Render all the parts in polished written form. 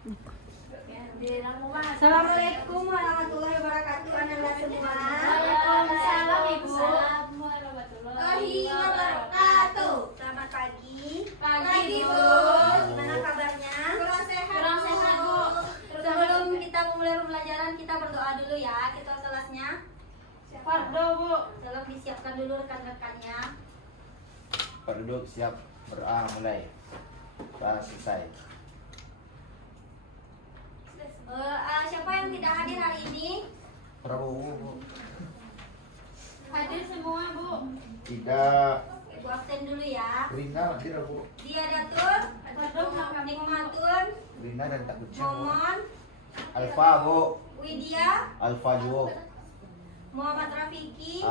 Assalamualaikum warahmatullahi wabarakatuh, anak semua. Waalaikumsalam Ibu. Warahmatullahi wabarakatuh. Selamat pagi. Pagi, Bu. Gimana kabarnya? Kurang sehat, Bu. Sebelum kita memulai pembelajaran, kita berdoa dulu ya. Kita kelasnya. Fardo, Bu. Tolong disiapkan dulu rekan-rekannya. Pak duduk siap berdoa mulai. Selesai. Siapa yang tidak hadir hari ini? Prabowo. Hadir semua, Bu. Tidak. Ibu absen dulu ya. Rina hadir Bu. Dia Datur, Nikmatun, Rina dan tak kucing Bu. Momon, Alfa Bu. Widya, Alfa juga. Muhammad Rafiki,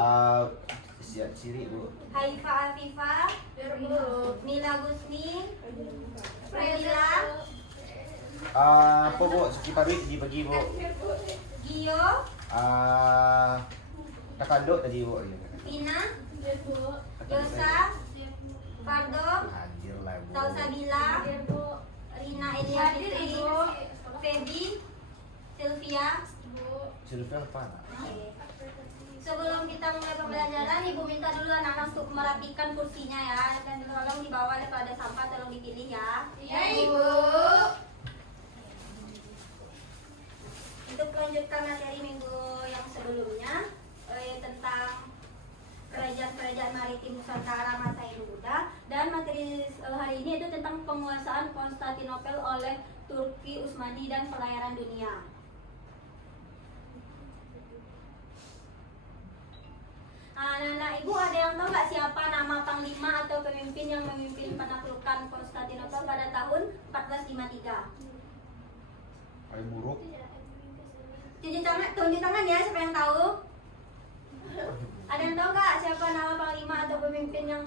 Siap ciri Bu. Haifa Afifah, Mila Gusni, Pramila, Apa Bu? Suki Pabrik dibagi Bu. Gio, Nakandok tadi Bu. Tina, Yosa, Fardo, Hadir lah Bu. Salsabila, Rina Eliafitri, Feby, Sylvia. Sylvia apa? Sebelum kita mulai pembelajaran, Ibu minta dulu anak-anak untuk merapikan kursinya ya. Dan tolong di bawah kalau ada sampah tolong dipilih ya. Iya, Ibu. Untuk melanjutkan materi minggu yang sebelumnya tentang kerajaan-kerajaan maritim Nusantara masa Hindu Buddha, dan materi hari ini itu tentang penguasaan Konstantinopel oleh Turki Utsmani dan pelayaran dunia. Anak-anak Ibu, ada yang tahu nggak siapa nama panglima atau pemimpin yang memimpin penaklukan Konstantinopel pada tahun 1453? Ayo buruk. Tunjuk tangan ya, siapa yang tahu? Ada yang tahu nggak siapa nama panglima atau pemimpin yang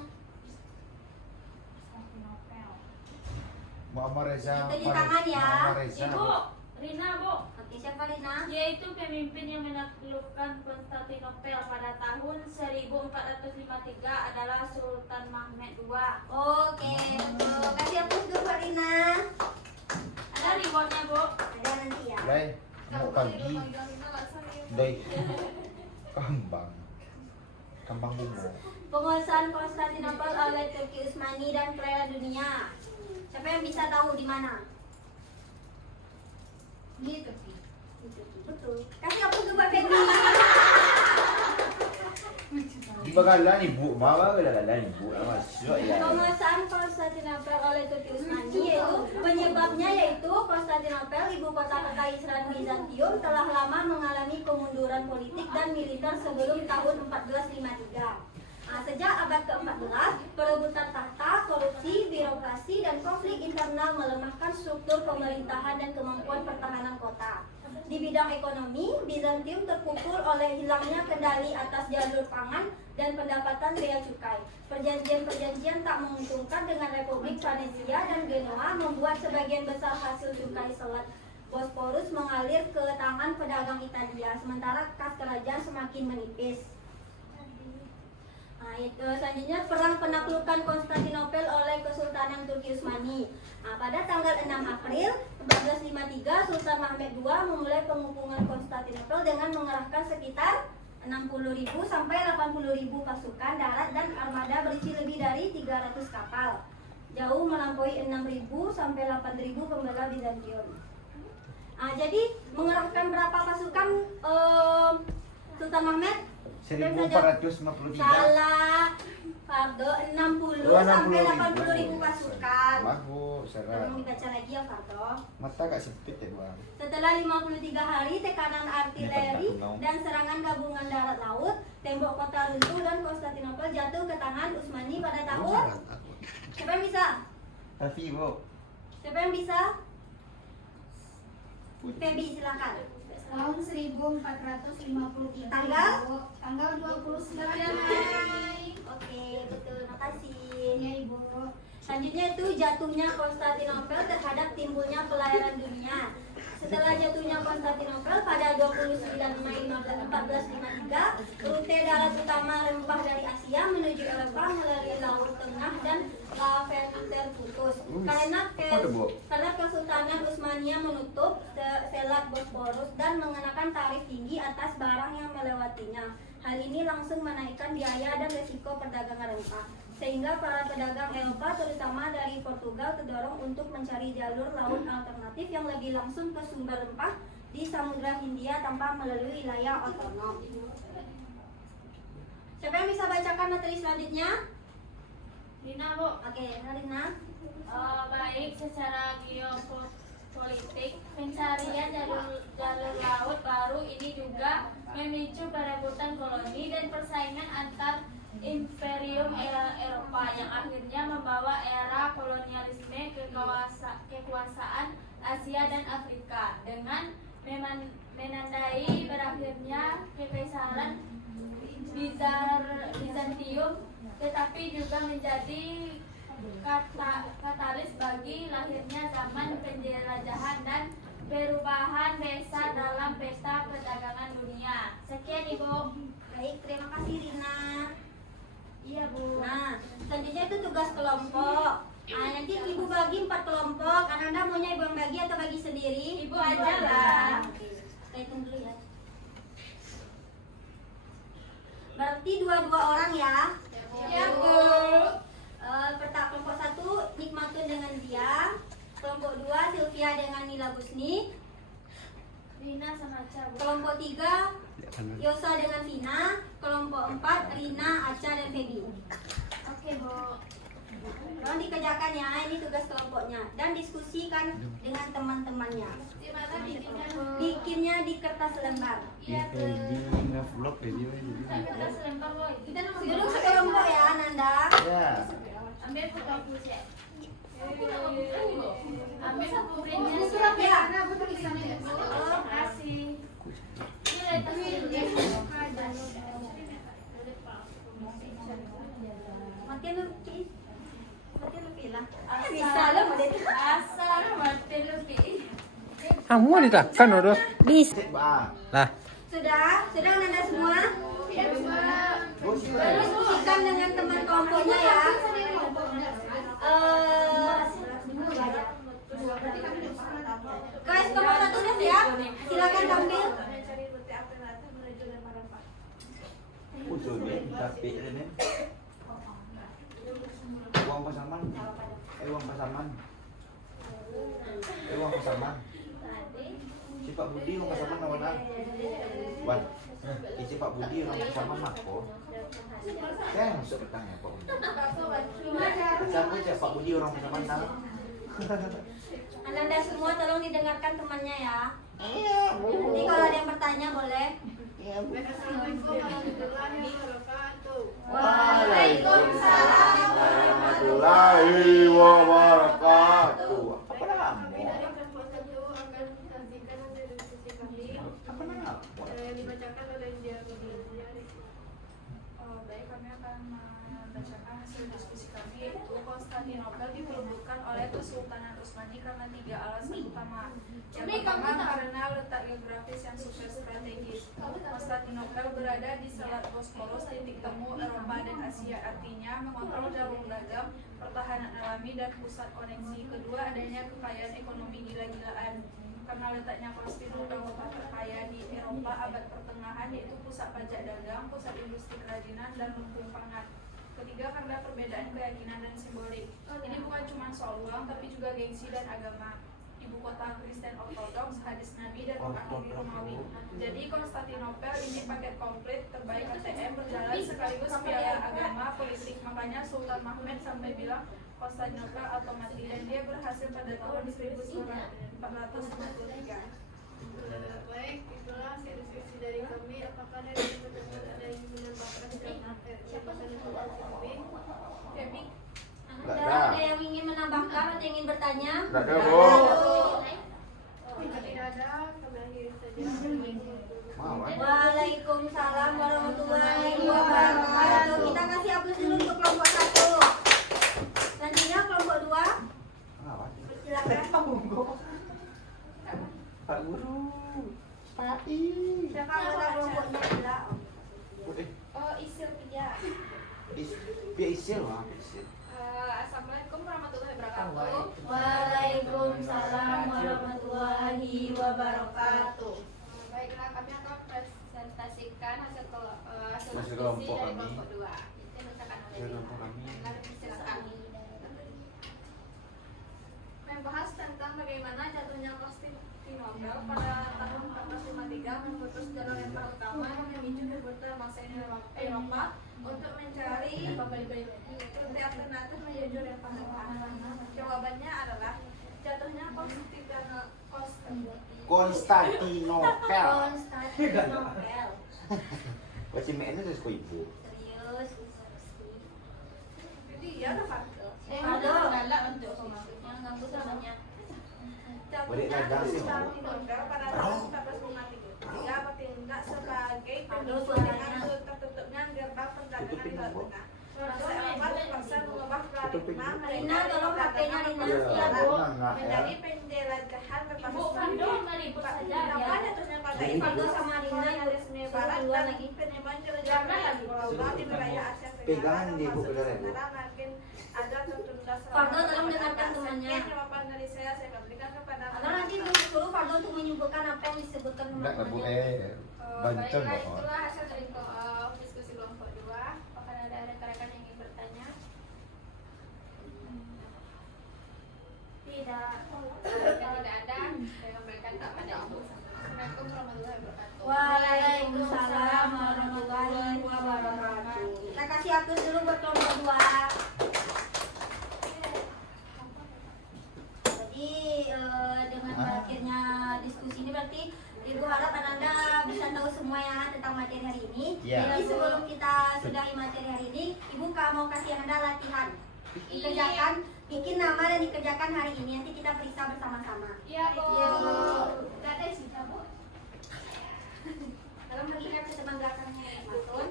Muammar Reza. Tunjuk tangan ya. Muammar Reza. Ibu, Rina, Bu. Oke, siapa Rina? Yaitu pemimpin yang menaklukkan Konstantinopel pada tahun 1453 adalah Sultan Mehmed II. Oke, betul. Kasih aplaus dulu Mbak Rina. Ada rewardnya, Bu. Ada nanti ya. Dai, mau pagi. Dai. Kambang bungo. Penguasaan Konstantinopel oleh Turki Utsmani dan pelayaran dunia. Siapa yang bisa tahu di mana? Di tepi. Betul. Kasih aplaus dulu Mbak Feby. Di bagalan Ibu, mama bagalan Ibu. Masuk ya. Penguasaan Konstantinopel oleh Turki Utsmani yaitu penyebabnya yaitu Konstantinopel, ibu kota Kekaisaran Bizantium, telah lama mengalami kemunduran politik dan militer sebelum tahun 1453. Sejak abad ke-14, perebutan tahta, korupsi, birokrasi, dan konflik internal melemahkan struktur pemerintahan dan kemampuan pertahanan kota. Di bidang ekonomi, Bizantium terpukul oleh hilangnya kendali atas jalur pangan dan pendapatan bea cukai. Perjanjian-perjanjian tak menguntungkan dengan Republik Venesia dan Genoa membuat sebagian besar hasil cukai Selat Bosporus mengalir ke tangan pedagang Italia, sementara kas kerajaan semakin menipis. Selanjutnya perang penaklukan Konstantinopel oleh Kesultanan Turki Utsmani. Pada tanggal 6 April 1453, Sultan Mehmed II memulai pengupungan Konstantinopel dengan mengerahkan sekitar 60.000 sampai 80.000 pasukan darat dan armada berisi lebih dari 300 kapal. Jauh melampaui 6.000 sampai 8.000 pembela Bizantium. Jadi mengerahkan berapa pasukan Sultan Mehmed? 1453. Salah. Fardo 60 sampai 80.000 pasukan. Bagus, serah. Tolong dibaca lagi ya Fardo. Mata gak sempit ya Bang. Setelah 53 hari tekanan artileri dan serangan gabungan darat laut, tembok kota runtuh dan Konstantinopel jatuh ke tangan Utsmani pada tahun. Siapa yang bisa? Tapi Bu. Siapa yang bisa? Feby silakan. Tahun 1453. Tanggal 29 Mei. Oke, betul. Makasih. Ya, Ibu. Selanjutnya itu jatuhnya Konstantinopel terhadap timbulnya pelayaran dunia. Setelah jatuhnya Konstantinopel pada 29 Mei 1453, rute darat utama rempah dari Asia menuju Eropa melalui Laut Tengah dan Levant terputus. Karena Kesultanan Utsmania menutup Selat Bosporus dan mengenakan tarif tinggi atas barang yang melewatinya. Hal ini langsung menaikkan biaya dan risiko perdagangan rempah, sehingga para pedagang Eropa terutama dari Portugal terdorong untuk mencari jalur laut alternatif yang lebih langsung ke sumber rempah di Samudra Hindia tanpa melalui wilayah otonom. Siapa yang bisa bacakan materi selanjutnya? Rina, Bu. Oke, Rina. Baik, secara geopolitik, pencarian jalur laut baru ini juga memicu perebutan koloni dan persaingan antar imperium Eropa yang akhirnya membawa era kolonialisme ke kekuasaan Asia dan Afrika dengan menandai berakhirnya kekaisaran Bizantium, tetapi juga menjadi katalis bagi lahirnya zaman penjelajahan dan perubahan besar dalam pesta perdagangan dunia. Sekian, Ibu. Baik, terima kasih Rina. Iya, Bu. Nah, selanjutnya itu tugas kelompok. Nah, nanti ibu bagi 4 kelompok. Anda maunya ibu yang bagi atau bagi sendiri? Ibu aja lah. Oke, kita hitung dulu ya. Berarti 2-2 orang ya. Ya, Bu. Kelompok 1 Nikmatun dengan dia. Kelompok 2 Sylvia dengan Nila Gusni. Rina sama Aca, Bu. Kelompok 3 Yosa dengan Vina. Kelompok 4 Rina, Aca dan Feby. Oke, Bu. Tolong dikerjakan ya, ini tugas kelompoknya. Dan diskusikan dengan teman-temannya. Di mana bikinnya, Bu? Bikinnya di kertas lembar. Iya, Bu. vlog jadi. Kita selempar, Bu. Kita Duduk sekelompok ya, Nanda. Ya. ambil foto aku, Cek. Ambil satu printnya. Surat ya. Oh, kasih. Ini letak Matiin lu, Ki. Matiin lu, Ki lah. Bisa lah, Mbak Deti. asal mati lebih. Kamu mau ditekan udah? Bisa. Lah, Sudah Nanda semua? Diskusikan dengan teman kelompoknya ya. Guys, kelompok 1 udah siap? Silakan tampil. Usul ni, tapi ini. Uang pasaman. Uang pasaman. Uang pasaman. Sifat budi uang pasaman lawan. Wan. Sifat budi uang pasaman mako. Saya masuk bertanya Pak Budi. Siapa Budi orang pasaman tahu? Anda semua tolong didengarkan temannya ya. Iya, Bu. Nanti kalau ada yang bertanya boleh. Waalaikumsalam warahmatullahi wabarakatuh. Apa nama? Apa nama? Baik, kami akan membacakan hasil diskusi kami, yaitu Konstantinopel diperebutkan oleh Kesultanan Utsmani karena 3 alasan utama. Yang pertama, karena letak geografis yang super strategis. Konstantinopel berada di Selat Bosporus, titik temu Eropa dan Asia, artinya mengontrol jalur dagang, pertahanan alami, dan pusat koneksi. Kedua, adanya kekayaan ekonomi gila-gilaan. Karena letaknya Konstantinopel kota terkaya di Eropa abad pertengahan, yaitu pusat pajak dagang, pusat industri kerajinan, dan lumbung pangan. Ketiga, karena perbedaan keyakinan dan simbolik. Ini bukan cuma soal uang, tapi juga gengsi dan agama. Ibu kota Kristen Ortodoks, hadis Nabi, dan ekonomi Romawi. Jadi Konstantinopel ini paket komplit terbaik ATM, berjalan sekaligus piala agama, politik. Makanya Sultan Mahmud sampai bilang Konstantinopel atau mati, dan dia berhasil pada tahun 1453. Baik, itulah hasil diskusi dari kami. Apakah dari teman-teman ada yang menambahkan kami? Feby, Nggak ada ada. yang ingin menambahkan atau yang ingin bertanya? Nggak ada, Bu. Jika tidak ada, kami akhiri saja. Waalaikumsalam warahmatullahi wabarakatuh. Kita kasih aplaus dulu untuk kelompok 1. Selanjutnya kelompok 2. Apa? Silakan. Pak Guru. Siapa anggota kelompoknya Ila? Isil Pia. Dia isil lah, isil. Assalamualaikum warahmatullahi wabarakatuh. Waalaikumsalam warahmatullahi wabarakatuh. Baiklah, kami akan presentasikan hasil Hasil kelompok dari kami. kelompok 2. Itu dibacakan oleh Hasil kelompok kami. Silakan. Membahas tentang bagaimana jatuhnya Konstantinopel pada tahun 1453 memutus jalur lempar utama yang memicu kebuntuan bangsa Eropa untuk mencari rute alternatif menuju lempar utama. Jawabannya adalah jatuhnya Konstantinopel. Konstantinopel. Baca ini terus kok ibu. Serius. Jadi ya udah fakta. Aduh. Yang ganggu namanya. Balik Jatuhnya ladang sih, Konstantinopel pada tahun 1453 bertindak sebagai Aduh, pemicu suaranya. dengan tertutupnya gerbang perdagangan di Tutupin, Laut Bu. Tengah. Bangsa Eropa terpaksa mengubah paradigma Rina, tolong HP-nya Rina. Iya, enggak ya. menjadi penjelajahan berbasis Bu, Fando meliput saja Kenapa ya. jatuhnya pada Jadi, Fando sama Rina kolonialisme barat duluan dan lagi. penyebabkan jelajahan lagi global di wilayah Asia Tenggara Pegangan di termasuk buku darah, Bu. Nusantara makin ada tertunda Fando, tolong dengarkan temannya. Sekian jawaban dari saya berikan kepada Atau nanti suruh Fardo untuk menyebutkan apa yang disebutkan Enggak lah Bu, teman-temannya. bancol Baiklah, kok. itulah hasil dari diskusi kelompok 2. Apakah ada rekan-rekan yang ingin bertanya? Tidak. Jika tidak ada, saya kembalikan tak pada ibu. Assalamualaikum warahmatullahi wabarakatuh. Waalaikumsalam warahmatullahi wabarakatuh. Kita kasih atur dulu buat kelompok 2. Jadi dengan berakhirnya diskusi ini berarti Ibu harap Anda bisa tahu semua ya tentang materi hari ini. Ya. Jadi sebelum kita sudahi materi hari ini, Ibu mau kasih Anda latihan. Dikerjakan, bikin nama dan dikerjakan hari ini. Nanti kita periksa bersama-sama. Iya, Bu. Gak ada sih, Bu. Kalau melihat ke depan belakangnya, Matun.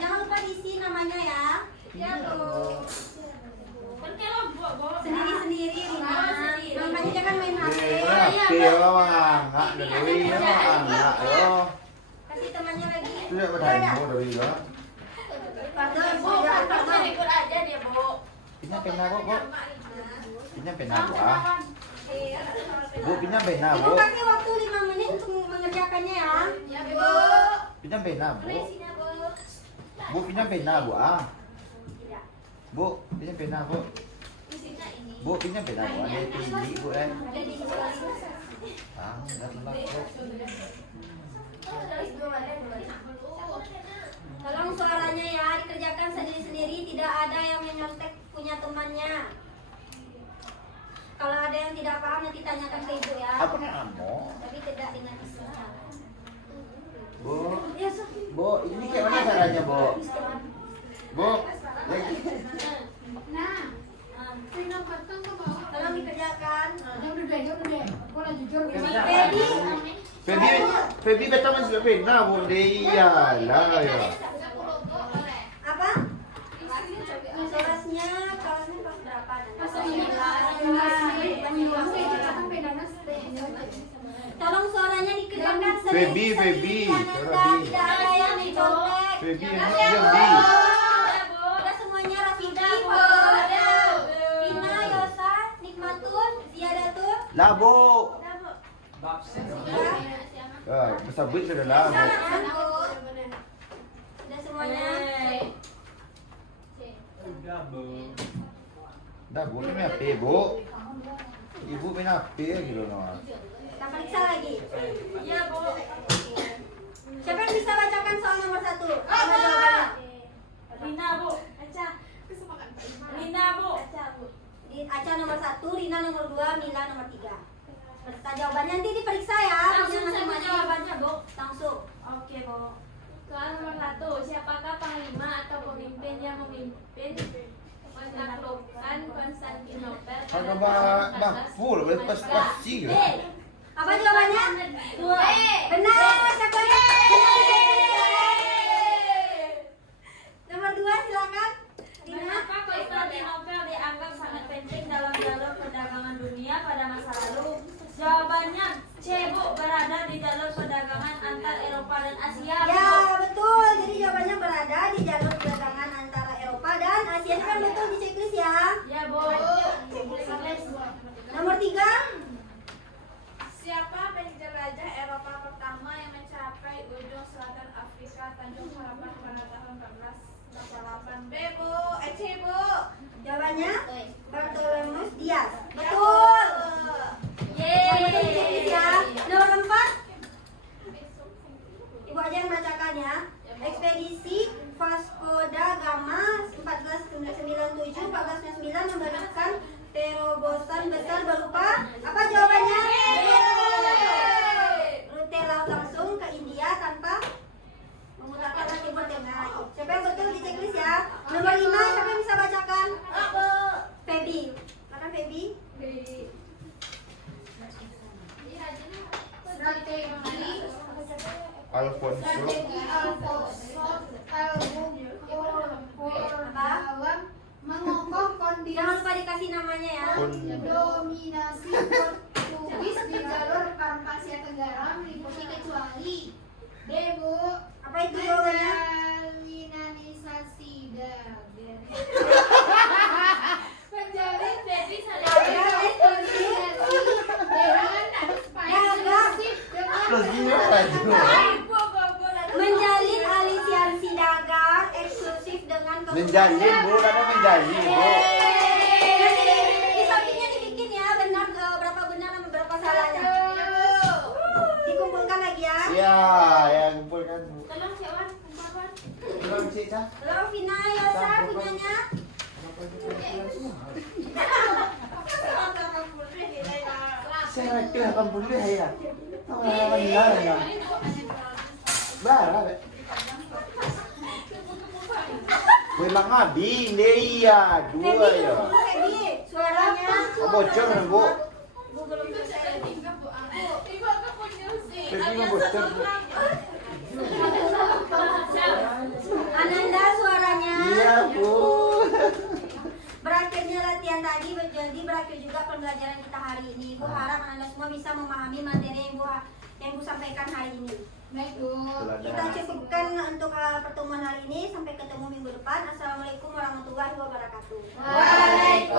Jangan lupa diisi namanya ya. Iya, Bu. Sendiri-sendiri, Rina. Makanya jangan main HP. Oke, enggak dari enggak yo. Kasih temannya lagi. Sudah bertemu dari ya. Fardo, Bu, Fando meliput aja dia, Bu. Pinjam pena Bu. Pinjam pena Bu. Bu pinjam pena Ibu Bu. kasih waktu 5 menit untuk mengerjakannya ya. Ya, Bu. Pinjam pena Bu. Sini, Bu. Bu pinjam pena Bu. Bu pinjam pena Bu. Bu pinjam pena Bu. Ada tinggi Bu Ada di sini. enggak telat Bu. Tolong suaranya ya dikerjakan sendiri-sendiri, tidak ada yang menyontek punya temannya. Kalau ada yang tidak paham nanti tanyakan ke ibu ya. Apa kamu? Tapi tidak dengan isinya. Bu, Ya, so. Bu, ini kayak mana caranya Bu? Bu, Nah, Rina Batang ke bawah. Tolong dikerjakan. Ya udah deh. Aku lah jujur. Feby betul masih pena Bu. Dia lah ya. Apa? Kelasnya kelas berapa? Tolong suaranya dikerjakan Feby, sendiri-sendiri. suara B. Tidak ada yang dicontek. Feby Tidak yang ada. B. Udah semuanya Rafida, Rina, Yosa, Nikmatun, Ziadatul. Lah Bu. Sudah. Besar buit sudah lah Bu. Sudah semuanya. Dah Bu, ini HP Bu. Ibu main HP gitu no. Kita periksa lagi. Iya, Bu. Siapa yang bisa bacakan soal nomor 1? Apa jawabannya? Rina, Bu. Aca. Rina, Bu. Aca nomor 1, Rina nomor 2, Mila nomor 3. Berita jawabannya nanti diperiksa ya. Langsung punya saja masing-masing. jawabannya, Bu. Langsung. Oke, Bu. Soal nomor 1, siapakah panglima atau pemimpin yang memimpin menaklukkan Konstantinopel pada Kalau tahun bah full boleh pas-pasi gitu. Apa jawabannya? 2. Benar, siapa? Nomor 2 silakan. Rina. Mengapa Konstantinopel dianggap sangat penting dalam jalur perdagangan dunia pada masa lalu? Jawaban Jawabannya C, Bu, berada di jalur perdagangan antar Eropa dan Asia. Ya, Bu. betul. Jadi jawabannya berada di jalur perdagangan antara Eropa dan Asia. Ini kan betul di checklist ya. Ya, Bu. Nomor 3. Siapa penjelajah Eropa pertama yang mencapai ujung selatan Afrika Tanjung Harapan pada tahun 1488? B, Bu. C, Bu. Jawabannya Bartolomé Dias. Betul. Yang betul di checklist ya. Nomor 4. Ibu aja yang bacakan ya. Ekspedisi Vasco da Gama 1497 1499 memberikan terobosan besar berupa apa jawabannya? Rute laut langsung ke India tanpa memutar arah timur tengah. Siapa yang betul di checklist ya? Nomor 5, siapa yang bisa bacakan? Feby. Mana Feby? Alfonso mengokoh kondisi Jangan lupa dikasih namanya ya. dominasi Portugis di jalur Karpasia Tenggara meliputi kecuali B, Bu, Apa itu jawabannya? menjalinisasi dagang Menjalin Feby Dagang eksklusif. Terus gimana itu? Menjalin aliansi dagang eksklusif dengan Menjalin, Bu, karena menjalin, Bu. Nanti di sampingnya dibikin ya, benar berapa benar sama berapa salahnya. Dikumpulkan lagi ya. Ya, ya kumpulkan, Bu. Tolong si Wan, kumpulkan. Belum sih, Cah. Halo Vina, Yosa, Vinanya. Saya kira 80 ya. Apa ya? Bara, Be. Memang abi, iya, dua Feby, ya. Feby, suaranya. Oh, bocor kan, Bu? Bu belum selesai. Feby mah bocor, Bu. Ananda suaranya. Iya, Bu. Berakhirnya latihan tadi, jadi berakhir juga pembelajaran kita hari ini. Bu harap Ananda semua bisa memahami materi yang Bu sampaikan hari ini. Baik, Bu. Kita cukupkan untuk pertemuan hari ini. Sampai ketemu minggu depan. Assalamualaikum warahmatullahi wabarakatuh. Waalaikumsalam.